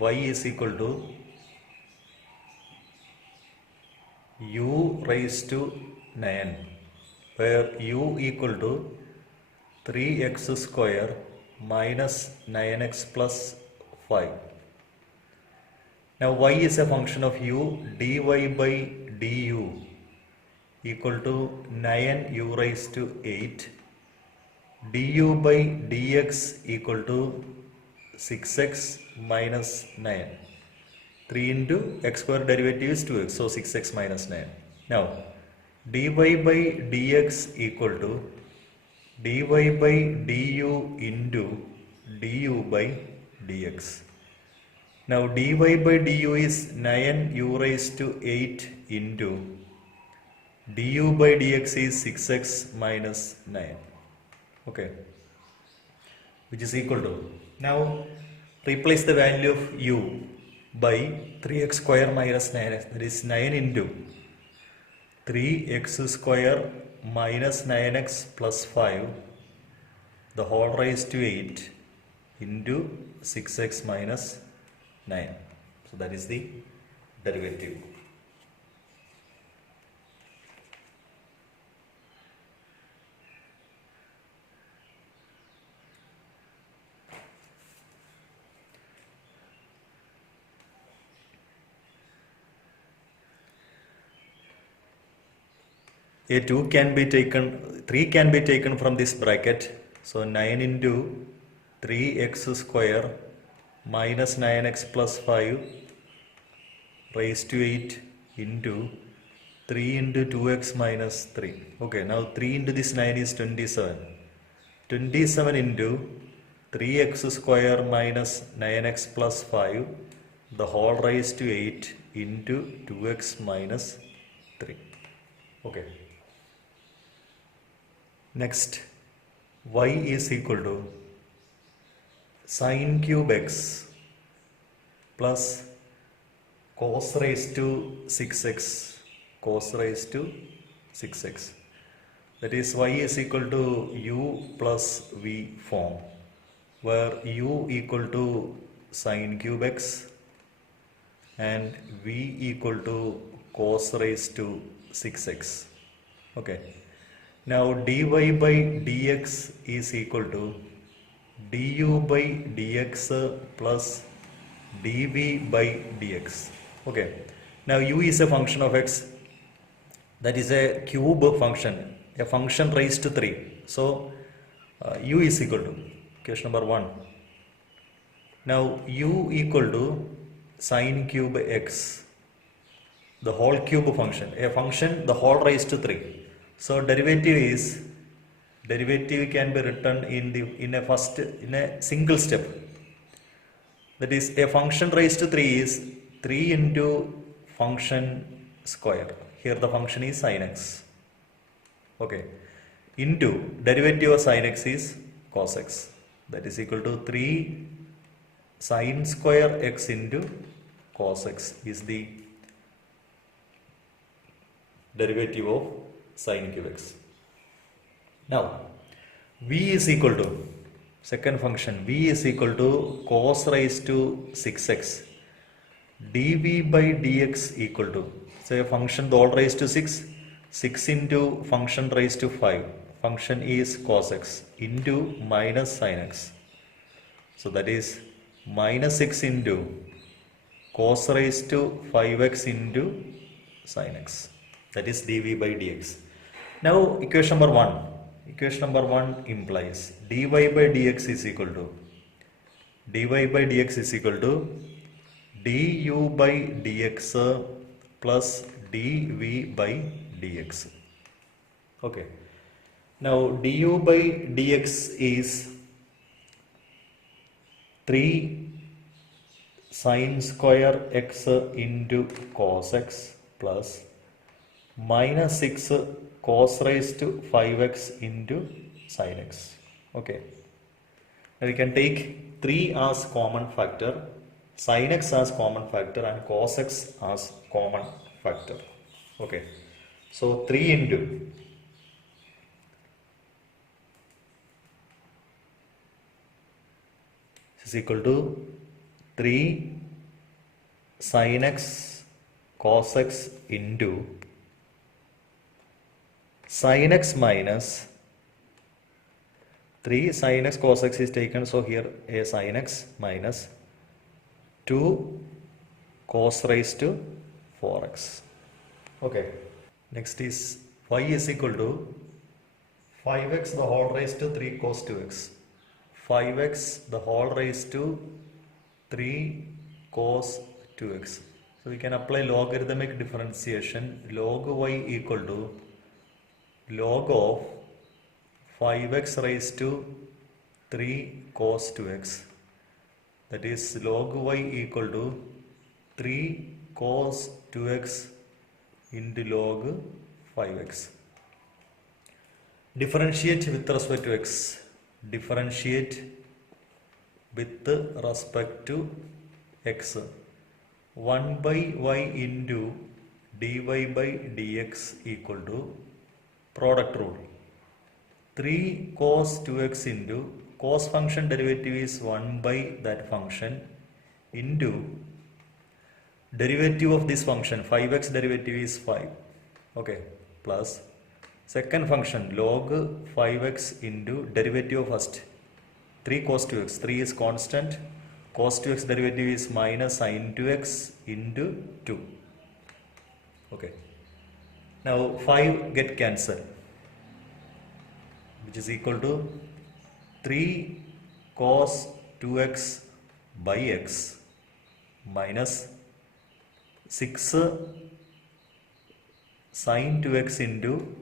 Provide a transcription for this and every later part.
y is equal to u raised to 9, where u equal to 3x square minus 9x plus 5. Now y is a function of u, dy by du equal to 9u raised to 8, du by dx equal to 6x minus 9. 3 into x square derivative is 2x, so 6x minus 9. Now dy by dx equal to dy by du into du by dx. Now dy by du is 9u raised to 8 into du by dx is 6x minus 9. Okay, which is equal to, now replace the value of u by 3x square minus 9x, that is 9 into 3x square minus 9x plus 5 the whole raised to 8 into 6x minus 9. So that is the derivative. A 2 can be taken, 3 can be taken from this bracket. So 9 into 3x square minus 9x plus 5 raised to 8 into 3 into 2x minus 3. Okay, now 3 into this 9 is 27. 27 into 3x square minus 9x plus 5 the whole raised to 8 into 2x minus 3. Okay. Next, y is equal to sine cube x plus cos raised to 6x, cos raised to 6x. That is, y is equal to u plus v form, where u equal to sine cube x and v equal to cos raised to 6x. Okay. Now dy by dx is equal to du by dx plus dv by dx. Okay. Now u is a function of x, that is a cube function, a function raised to 3. So u is equal to, question number 1. Now u equal to sine cube x, the whole cube function, a function the whole raised to 3. So derivative can be written in a single step. That is, a function raised to 3 is 3 into function square. Here the function is sin x. Okay. Into derivative of sin x is cos x. That is equal to 3 sin square x into cos x is the derivative of sin cube x. Now v is equal to, second function, v is equal to cos raised to 6x dv by dx equal to, say a function the whole raised to 6 into function raised to 5, function is cos x into minus sin x. So that is minus 6 into cos raised to 5x into sin x. That is dv by dx. Now equation number 1. Equation number 1 implies dy by dx is equal to du by dx plus dv by dx. Okay. Now du by dx is 3 sin square x into cos x plus minus 6 cos raised to 5x into sin x. Okay. Now we can take 3 as common factor, sin x as common factor and cos x as common factor. Okay. So 3 into is equal to 3 sin x cos x into sin x minus 3 sin x cos x is taken, so here a sin x minus 2 cos raised to 4x. Okay. Next is y is equal to 5x the whole raised to 3 cos 2x. 5x the whole raised to 3 cos 2x. So we can apply logarithmic differentiation. Log y equal to log of 5x raised to 3 cos 2x. That is log y equal to 3 cos 2x into log 5x. Differentiate with respect to x. Differentiate with respect to x. 1 by y into dy by dx equal to product rule. 3 cos 2x into cos function derivative is 1 by that function into derivative of this function 5x derivative is 5, okay, plus second function log 5x into derivative of first 3 cos 2x, 3 is constant, cos 2x derivative is minus sin 2x into 2, okay. Now 5 get cancelled, which is equal to 3 cos 2x by x minus 6 sin 2x into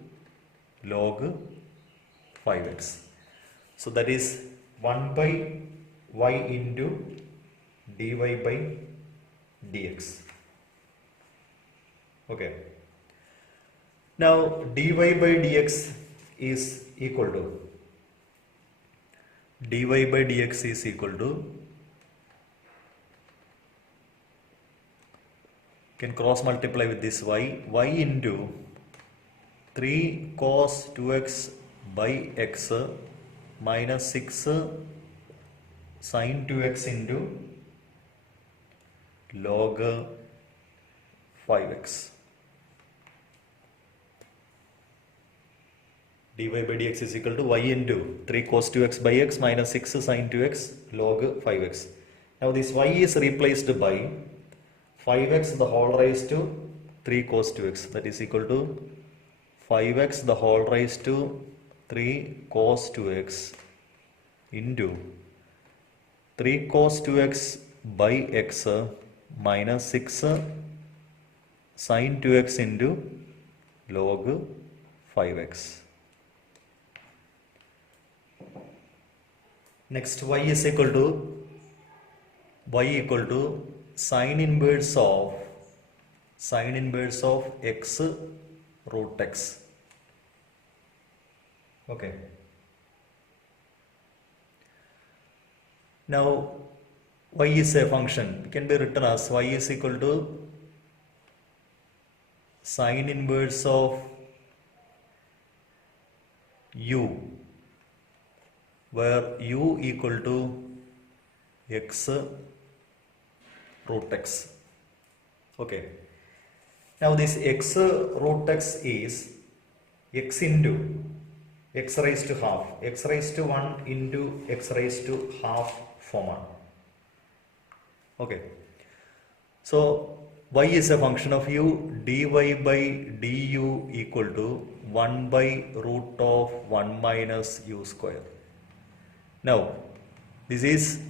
log 5x. So that is 1 by y into dy by dx. Okay. Now dy by dx is equal to dy by dx is equal to, can cross multiply with this y into 3 cos 2x by x minus 6 sin 2x into log 5x. dy by dx is equal to y into 3 cos 2x by x minus 6 sin 2x log 5x. Now this y is replaced by 5x the whole raised to 3 cos 2x, that is equal to 5x the whole raised to 3 cos 2x into 3 cos 2x by x minus 6 sin 2x into log 5x. Next y is equal to sin inverse of x root x. Okay. Now y is a function. It can be written as y is equal to sin inverse of u, where u equal to x root x. Okay. Now this x root x is x into x raised to half, x raised to 1 into x raised to half form 1. Okay. So y is a function of u, dy by du equal to 1 by root of 1 minus u square. Now this is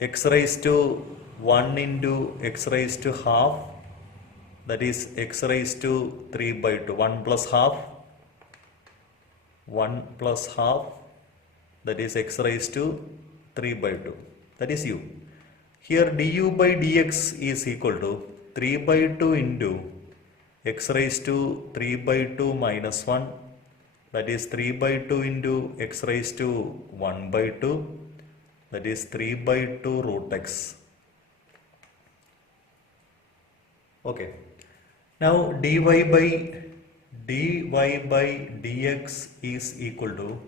x raised to 1 into x raised to half, that is x raised to 3 by 2, 1 plus half, that is x raised to 3 by 2, that is u. Here du by dx is equal to 3 by 2 into x raised to 3 by 2 minus 1, that is 3 by 2 into x raised to 1 by 2, that is 3 by 2 root x. Okay. Now dy by dx is equal to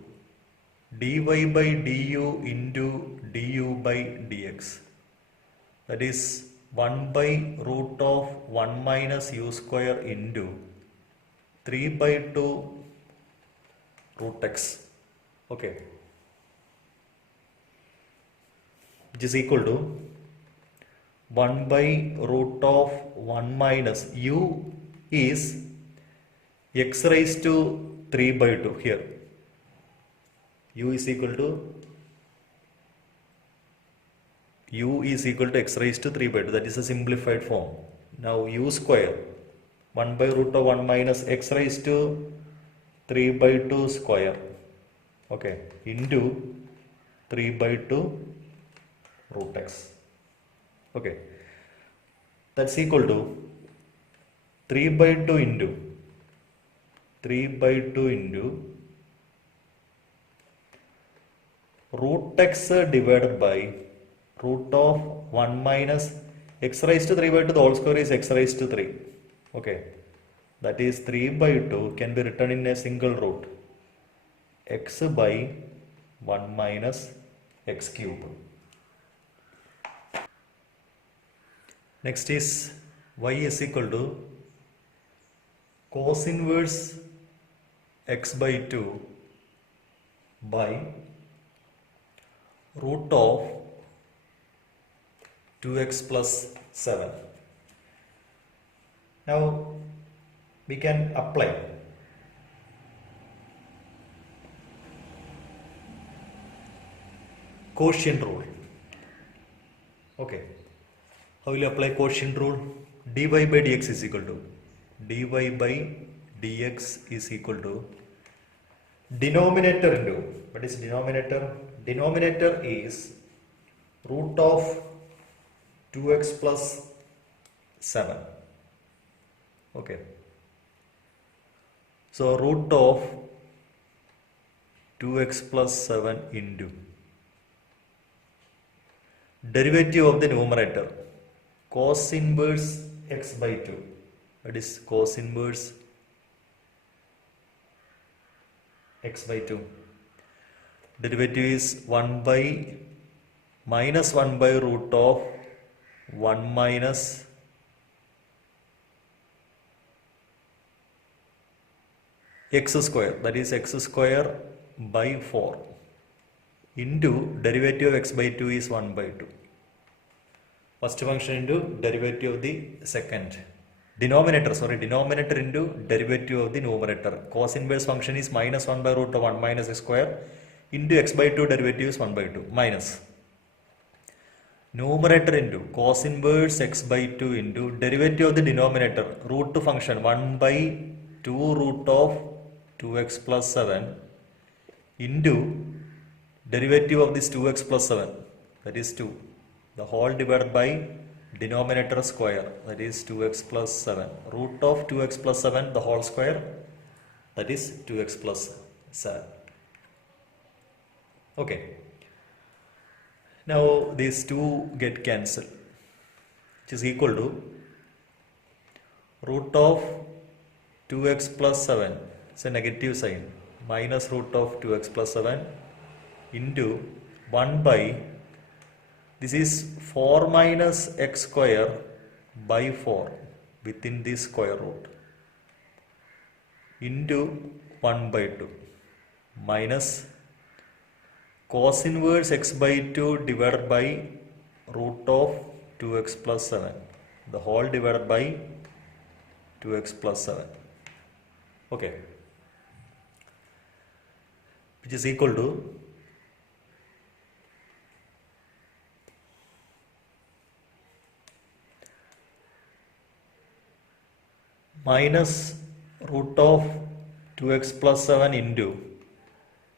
dy by du into du by dx. That is 1 by root of 1 minus u square into 3 by 2 root x. Okay. Which is equal to 1 by root of 1 minus u is x raised to 3 by 2 here. U is equal to x raised to 3 by 2. That is a simplified form. Now u square 1 by root of 1 minus x raised to 3 by 2 square. Okay. Into 3 by 2 root x. Okay. That's equal to 3 by 2 into root x divided by root of 1 minus x raised to 3 by 2, the whole square is x raised to 3. Okay. That is 3 by 2 can be written in a single root. X by 1 minus x cube. Next is y is equal to cos inverse x by 2 by root of 2x plus 7. Now we can apply quotient rule. Okay. How will you apply quotient rule? Dy by dx is equal to denominator into, what is denominator? Denominator is root of 2x plus 7. Okay. So root of 2x plus 7 into derivative of the numerator cos inverse x by 2. That is cos inverse x by 2. Derivative is 1 by minus 1 by root of 1 minus x square, that is x square by 4 into derivative of x by 2 is 1 by 2. First function into derivative of the second. Denominator into derivative of the numerator. Cos inverse function is minus 1 by root of 1 minus x square into x by 2 derivative is 1 by 2 minus numerator into cos inverse x by 2 into derivative of the denominator root function 1 by 2 root of 2x plus 7 into derivative of this 2x plus 7, that is 2, the whole divided by denominator square, that is 2x plus 7, root of 2x plus 7 the whole square, that is 2x plus 7. Okay. Now these two get cancelled, which is equal to root of 2x plus 7, it's a negative sign, minus root of 2x plus 7 into 1 by, this is 4 minus x square by 4 within this square root into 1 by 2 minus cos inverse x by 2 divided by root of 2x plus 7, the whole divided by 2x plus 7. Okay. Which is equal to minus root of 2x plus 7 into,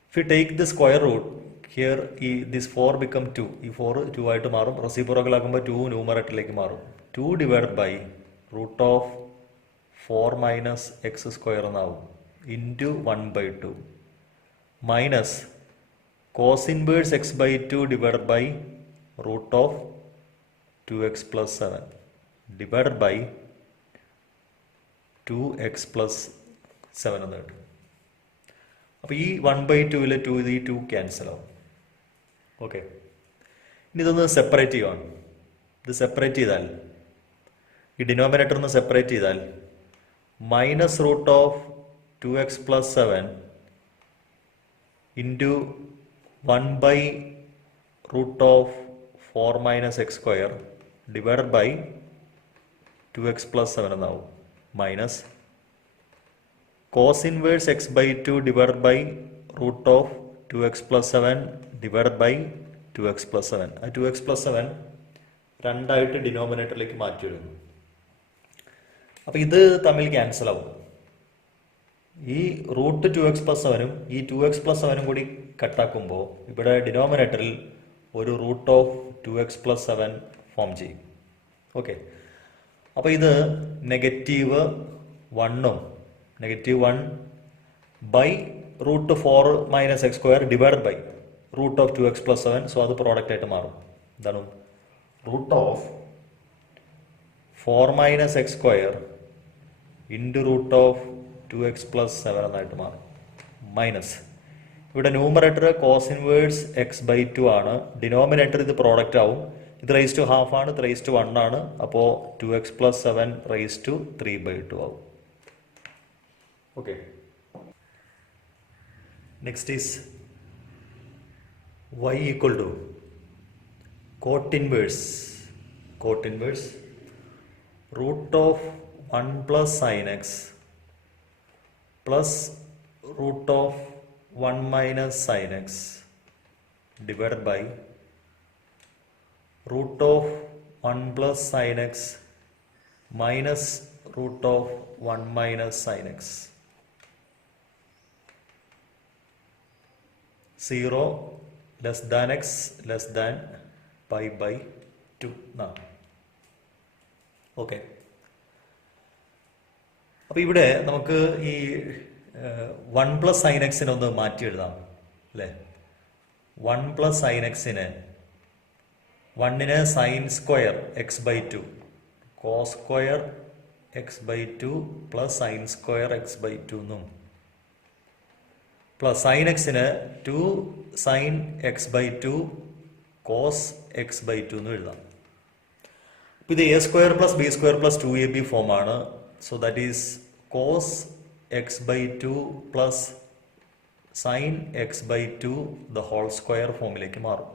if you take the square root, here this 4 become 2, ഈ 4 2 ആയിട്ട് മാറും, reciprocal ആക്കുമ്പോൾ 2 ന്യൂമറേറ്ററിലേക്ക് മാറും, 2 divided by root of 4 minus x square എന്നാവും into 1 by 2 minus cos inverse x by 2 divided by root of 2x plus 7 divided by 2x plus 7 എന്ന് കിട്ടും. അപ്പോൾ ഈ 1 by 2 ഈ 2 ക്യാൻസൽ ആവും. ഓക്കെ. ഇനി ഇതൊന്ന് സെപ്പറേറ്റ് ചെയ്യുവാണ്. ഇത് സെപ്പറേറ്റ് ചെയ്താൽ, ഈ ഡിനോമിനേറ്റർ ഒന്ന് സെപ്പറേറ്റ് ചെയ്താൽ minus root of 2x plus 7 into 1 by root of 4 minus x square divided by 2x plus 7 എന്നാവും. Minus cos inverse x by 2 divided by root of 2x plus 7 divided by 2x plus 7. ആ 2x plus 7 രണ്ടായിട്ട് ഡിനോമിനേറ്ററിലേക്ക് മാറ്റി എഴുതുന്നു. അപ്പോൾ ഇത് തമ്മിൽ cancel ആവും. ഈ റൂട്ട് 2x പ്ലസ് 7ഉം ഈ 2x പ്ലസ് 7ഉം കൂടി കട്ടാക്കുമ്പോൾ ഇവിടെ ഡിനോമിനേറ്ററിൽ ഒരു root of 2x plus 7 form ചെയ്യും. ഓക്കെ, അപ്പോൾ ഇത് നെഗറ്റീവ് 1ഉം negative 1 by root 4 minus x square divided by root of 2x plus 7. So അത് പ്രോഡക്റ്റ് ആയിട്ട് മാറും. എന്താണ്? Root of 4 minus x square into root of 2x plus 7 എന്നായിട്ട് മാറും. മൈനസ് ഇവിടെ numerator cos inverse x by 2 ആണ്, denominator ഇത് product ആവും. ഇത് റേസ് ടു ഹാഫ് ആണ്, ഇത് റേസ് ടു 1 ആണ്. അപ്പോൾ 2x പ്ലസ് 7 റേസ് ടു 3/2 ആവും. Okay, next is y equal to cot inverse root of 1 plus sine x plus root of 1 minus sine x divided by root of 1 plus sine x minus root of 1 minus sine x. 0 less than x less than pi by 2 എന്നാണ്. Okay, അപ്പോൾ ഇവിടെ നമുക്ക് ഈ 1 plus sign എക്സിനെ ഒന്ന് മാറ്റി എഴുതാം അല്ലേ. 1 plus sine എക്സിന് 1ന് sine square x by 2 cos square x by 2 plus sine square x by 2 എന്നും പ്ലസ് സൈൻ എക്സിന് 2 sine x by 2 cos x by 2 എന്നും എഴുതാം. അപ്പോൾ ഇത് A square plus B square plus 2ab ഫോമാണ്. So that is cos x by 2 plus sine x by 2 the whole square ഫോമിലേക്ക് മാറും.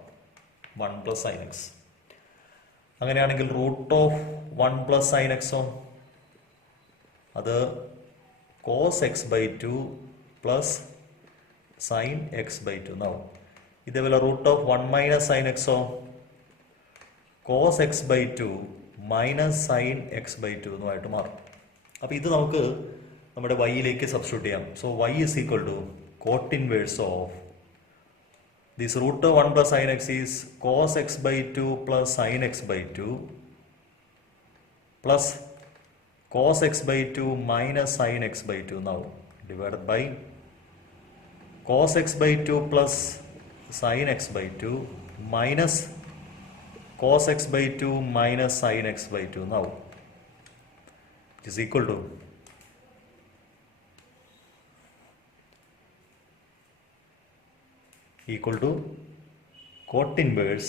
1 plus sine x. അങ്ങനെയാണെങ്കിൽ root of 1 plus sine എക്സോ അത് cos x by 2 plus sine x by 2 എന്നാവും. ഇതേപോലെ root of 1 minus sine എക്സോ cos x by 2 minus sine x by 2 എന്നുമായിട്ട് മാറും. അപ്പോൾ ഇത് നമുക്ക് നമ്മുടെ വൈയിലേക്ക് സബ്സ്റ്റിറ്റ്യൂട്ട് ചെയ്യാം. So y is equal to cot inverse of this root of 1 plus sin x is cos x by 2 plus sin x by 2 plus cos x by 2 minus sin x by 2 now divided by cos x by 2 plus sin x by 2 minus cos x by 2 minus sin x by 2 now it is equal to cot inverse.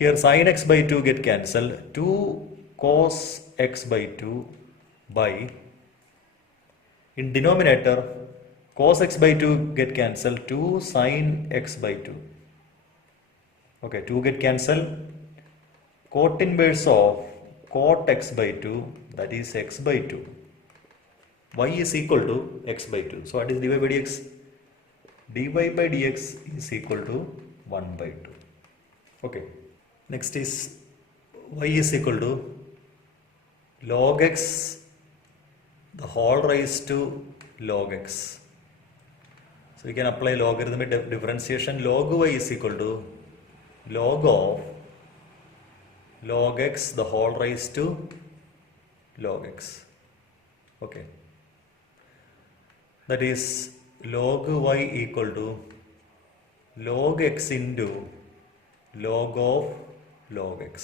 Here sin x by 2 get cancelled. 2 cos x by 2 by, in denominator cos x by 2 get cancelled. 2 sin x by 2. Okay, 2 get cancelled. Cot inverse of cot x by 2, that is x by 2. Y is equal to x by 2. So what is dy by dx? Dy by dx is equal to 1 by 2. Okay. Next is y is equal to log x the whole raised to log x. So we can apply logarithmic differentiation. Log y is equal to log of log x the whole raised to log x. Okay. That is log y equal to log x into log of log x.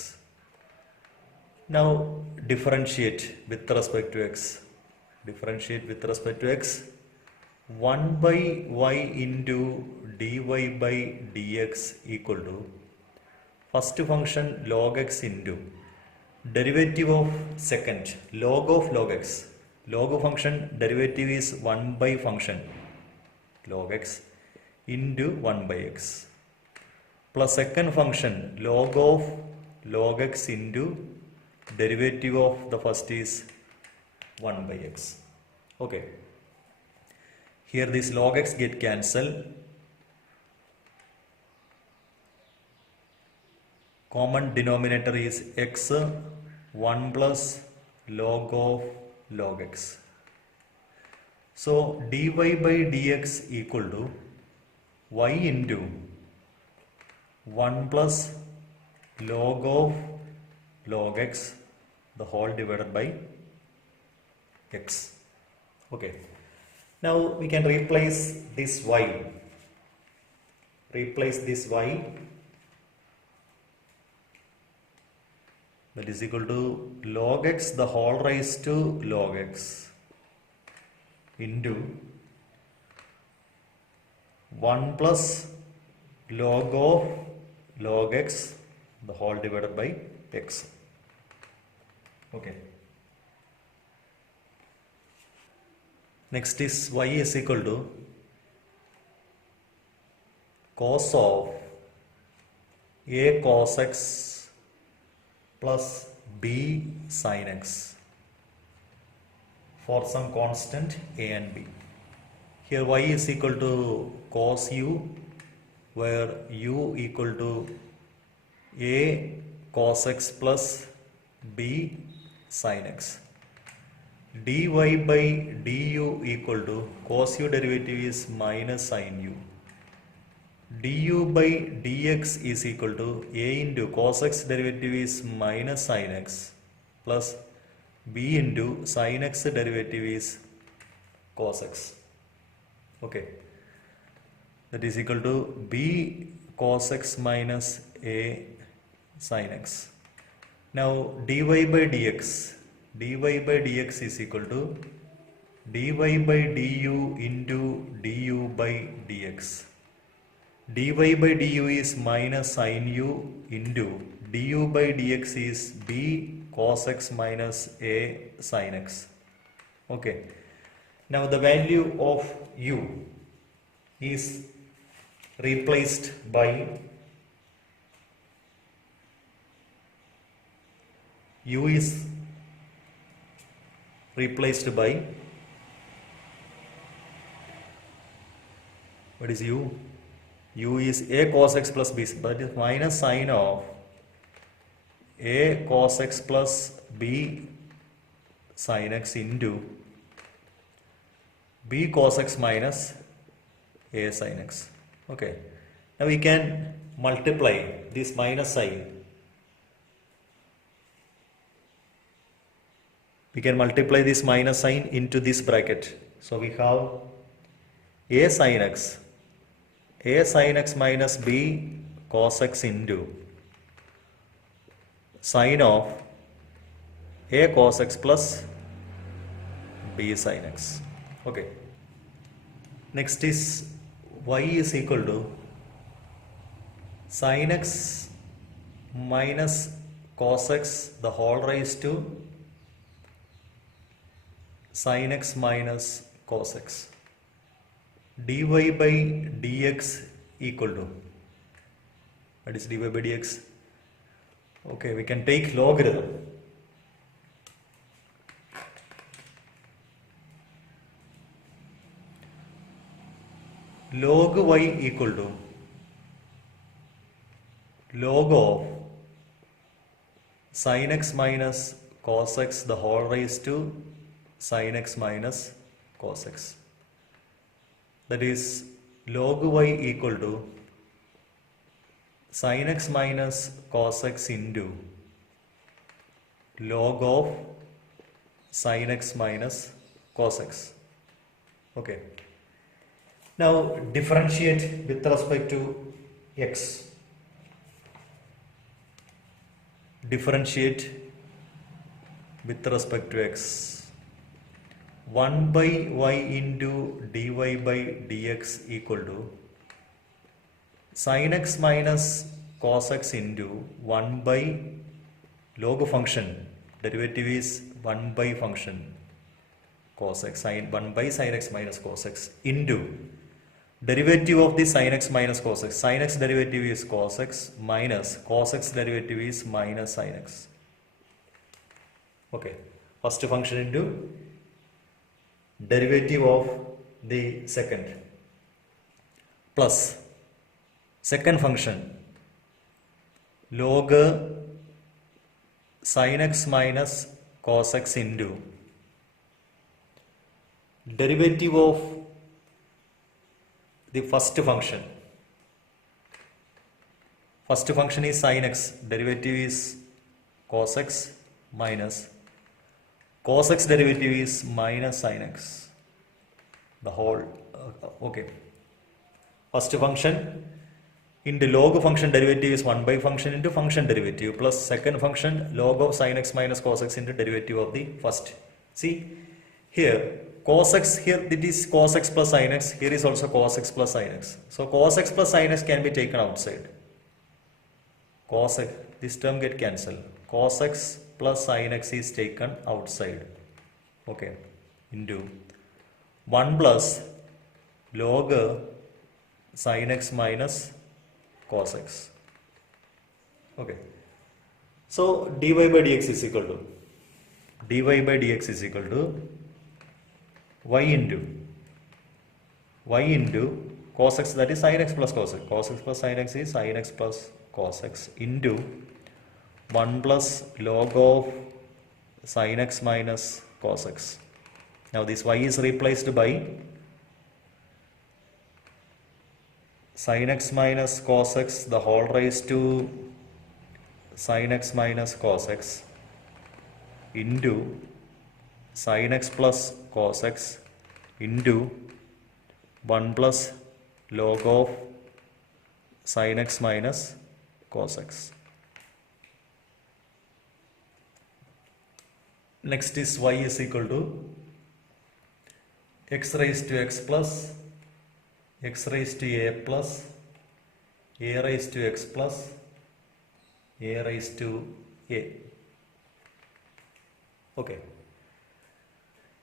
Now differentiate with respect to x. Differentiate with respect to x. 1 by y into dy by dx equal to First function log x into derivative of second log of log x. Log function derivative is 1 by function log x into 1 by x plus second function log of log x into derivative of the first is 1 by x. Okay. Here this log x get cancelled. Common denominator is x 1 plus log of log x. So dy by dx equal to y into 1 plus log of log x the whole divided by x. Okay. Now we can replace this y. Replace this y. That is equal to log x the whole raised to log x into 1 plus log of log x the whole divided by x. Okay. Next is y is equal to cos of a cos x plus b sin x for some constant a and b. Here y is equal to cos u, where u equal to a cos x plus b sin x. Dy by du equal to cos u derivative is minus sin u. Du by dx is equal to a into cos x derivative is minus sin x plus b into sin x derivative is cos x. Okay. That is equal to b cos x minus a sin x. Now dy by dx is equal to dy by du into du by dx. Dy by du is minus sin u into du by dx is b cos x minus a sin x. Okay. Now the value of u is replaced by u is replaced by what is u? U is a cos x plus b, that is minus sin of a cos x plus b sin x into b cos x minus a sin x. Okay. Now we can multiply this minus sign. We can multiply this minus sign into this bracket. So we have a sin x minus b cos x into sin of a cos x plus b sin x. Okay. Next is y is equal to sin x minus cos x the whole raised to sin x minus cos x. Dy by dx equal to, what is dy by dx? Okay, we can take logarithm. Log y equal to log of sin x minus cos x the whole raised to sin x minus cos x. That is log y equal to sin x minus cos x into log of sin x minus cos x. Okay. Now differentiate with respect to x. Differentiate with respect to x. 1 by y into dy by dx equal to sin x minus cos x into 1 by log function, derivative is 1 by function cos x, 1 by sin x minus cos x into derivative of the sin x minus cos x. Sin x derivative is cos x minus cos x derivative is minus sin x. Okay, first function into derivative of the second plus second function log sin x minus cos x into derivative of the first function. First function is sin x, derivative is cos x minus cos x derivative is minus sin x. The whole, okay. First function in the log function derivative is 1 by function into function derivative plus second function log of sin x minus cos x into derivative of the first. See here cos x, here it is cos x plus sin x, here is also cos x plus sin x. So cos x plus sin x can be taken outside. Cos x, this term get cancelled. Cos x plus sin x is taken outside. Okay, into 1 plus log sin x minus cos x. Okay, so dy by dx is equal to y into cos x, that is sin x plus cos x. Cos x plus sin x is sin x plus cos x into 1 plus log of sin x minus cos x. Now this y is replaced by sin x minus cos x the whole raised to sin x minus cos x into sin x plus cos x into 1 plus log of sin x minus cos x. Next is y is equal to x raised to x plus x raised to a plus a raised to x plus a raised to a. Okay.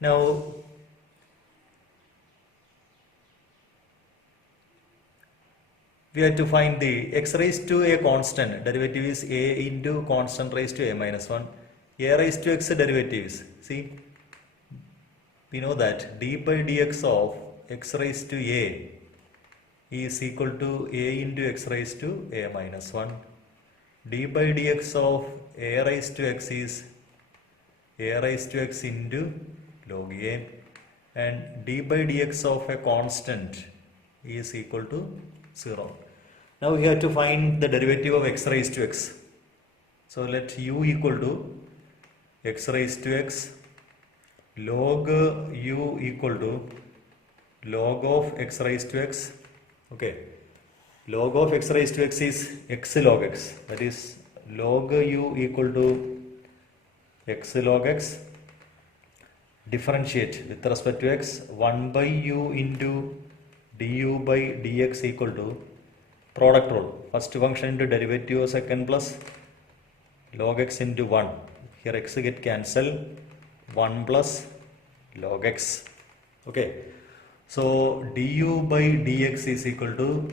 Now we have to find the x raised to a constant, derivative is a into constant raised to a minus 1. A raised to x derivative is, see, we know that d by dx of x raised to a is equal to a into x raised to a minus 1. D by dx of a raised to x is a raised to x into log a, and d by dx of a constant is equal to 0. Now we have to find the derivative of x raised to x. So let u equal to x raised to x log u equal to log of x raised to x. Okay, log of x raised to x is x log x, that is log u equal to x log x, differentiate with respect to x, 1 by u into du by dx equal to product rule, first function into derivative of second plus log x into 1, here x get cancelled, 1 plus log x. Okay, so du by dx is equal to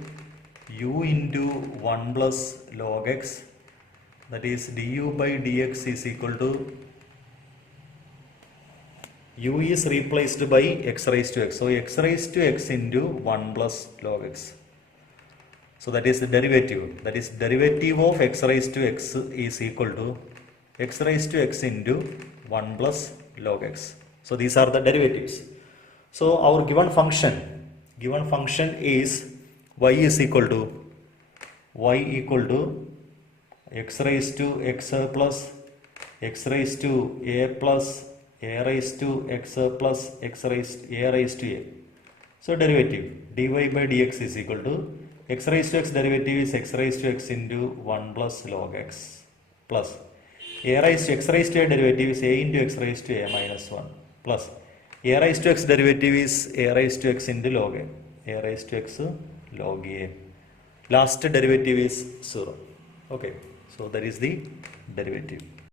u into 1 plus log x, that is du by dx is equal to u is replaced by x raised to x, so x raised to x into 1 plus log x. So that is the derivative, that is derivative of x raised to x is equal to x raised to x into 1 plus log x. So these are the derivatives. So our given function is y is equal to x raised to x plus x raised to a plus a raised to x plus x raised a raised to a. So derivative dy by dx is equal to x raised to x derivative is x raised to x into 1 plus log x plus a raised to x raised to a derivative is a into x raised to a minus 1 plus a raised to x derivative is a raised to x into log a raised to x log a. Last derivative is 0. Okay, so that is the derivative.